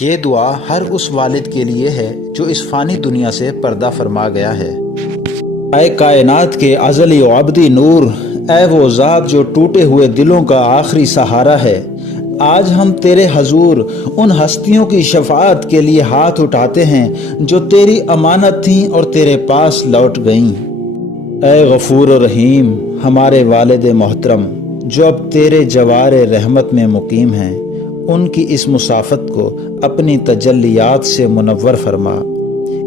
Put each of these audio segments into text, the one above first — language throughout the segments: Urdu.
یہ دعا ہر اس والد کے لیے ہے جو اس فانی دنیا سے پردہ فرما گیا ہے۔ اے کائنات کے ازلی و ابدی نور، اے وہ ذات جو ٹوٹے ہوئے دلوں کا آخری سہارا ہے، آج ہم تیرے حضور ان ہستیوں کی شفاعت کے لیے ہاتھ اٹھاتے ہیں جو تیری امانت تھیں اور تیرے پاس لوٹ گئیں۔ اے غفور و رحیم، ہمارے والد محترم جو اب تیرے جوار رحمت میں مقیم ہیں، ان کی اس مسافت کو اپنی تجلیات سے منور فرما۔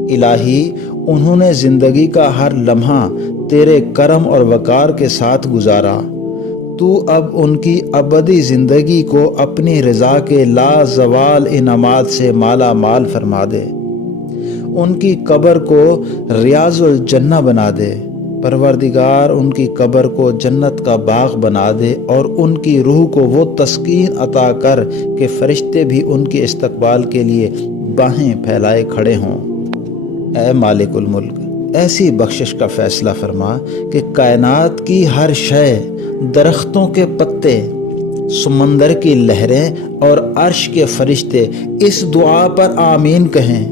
الہی، انہوں نے زندگی کا ہر لمحہ تیرے کرم اور وقار کے ساتھ گزارا، تو اب ان کی ابدی زندگی کو اپنی رضا کے لازوال انعامات سے مالا مال فرما دے۔ ان کی قبر کو ریاض الجنہ بنا دے۔ پروردگار، ان کی قبر کو جنت کا باغ بنا دے اور ان کی روح کو وہ تسکین عطا کر کہ فرشتے بھی ان کے استقبال کے لیے باہیں پھیلائے کھڑے ہوں۔ اے مالک الملک، ایسی بخشش کا فیصلہ فرما کہ کائنات کی ہر شے، درختوں کے پتے، سمندر کی لہریں اور عرش کے فرشتے اس دعا پر آمین کہیں۔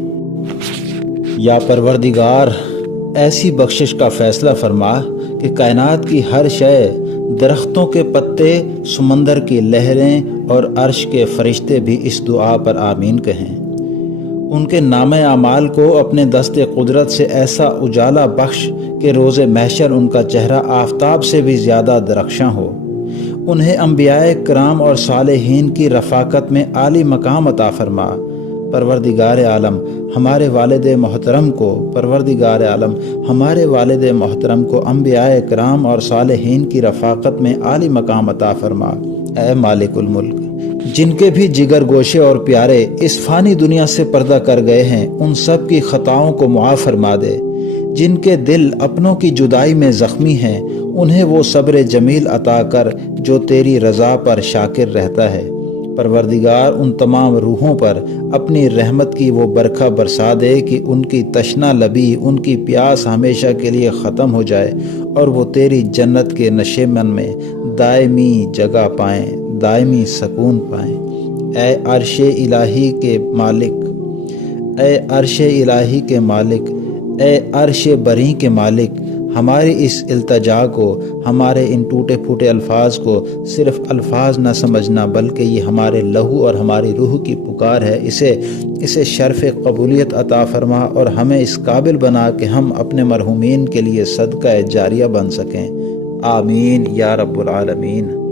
یا پروردگار، ایسی بخشش کا فیصلہ فرما کہ کائنات کی ہر شے، درختوں کے پتے، سمندر کی لہریں اور عرش کے فرشتے بھی اس دعا پر آمین کہیں۔ ان کے نام اعمال کو اپنے دست قدرت سے ایسا اجالا بخش کہ روز محشر ان کا چہرہ آفتاب سے بھی زیادہ درخشاں ہو۔ انہیں انبیاء کرام اور صالحین کی رفاقت میں عالی مقام عطا فرما۔ پروردگار عالم، ہمارے والد محترم کو انبیاء کرام اور صالحین کی رفاقت میں عالی مقام عطا فرما۔ اے مالک الملک، جن کے بھی جگر گوشے اور پیارے اس فانی دنیا سے پردہ کر گئے ہیں، ان سب کی خطاؤں کو معاف فرما دے۔ جن کے دل اپنوں کی جدائی میں زخمی ہیں، انہیں وہ صبر جمیل عطا کر جو تیری رضا پر شاکر رہتا ہے۔ پروردگار، ان تمام روحوں پر اپنی رحمت کی وہ برکھا برسا دے کہ ان کی تشنا لبی، ان کی پیاس ہمیشہ کے لیے ختم ہو جائے اور وہ تیری جنت کے نشیمن میں دائمی جگہ پائیں، دائمی سکون پائیں۔ اے عرش الہی کے مالک، اے عرش الہی کے مالک، اے عرش بری کے مالک، ہماری اس التجا کو، ہمارے ان ٹوٹے پھوٹے الفاظ کو صرف الفاظ نہ سمجھنا، بلکہ یہ ہمارے لہو اور ہماری روح کی پکار ہے۔ اسے شرف قبولیت عطا فرما اور ہمیں اس قابل بنا کہ ہم اپنے مرحومین کے لیے صدقہ جاریہ بن سکیں۔ آمین یا رب العالمین۔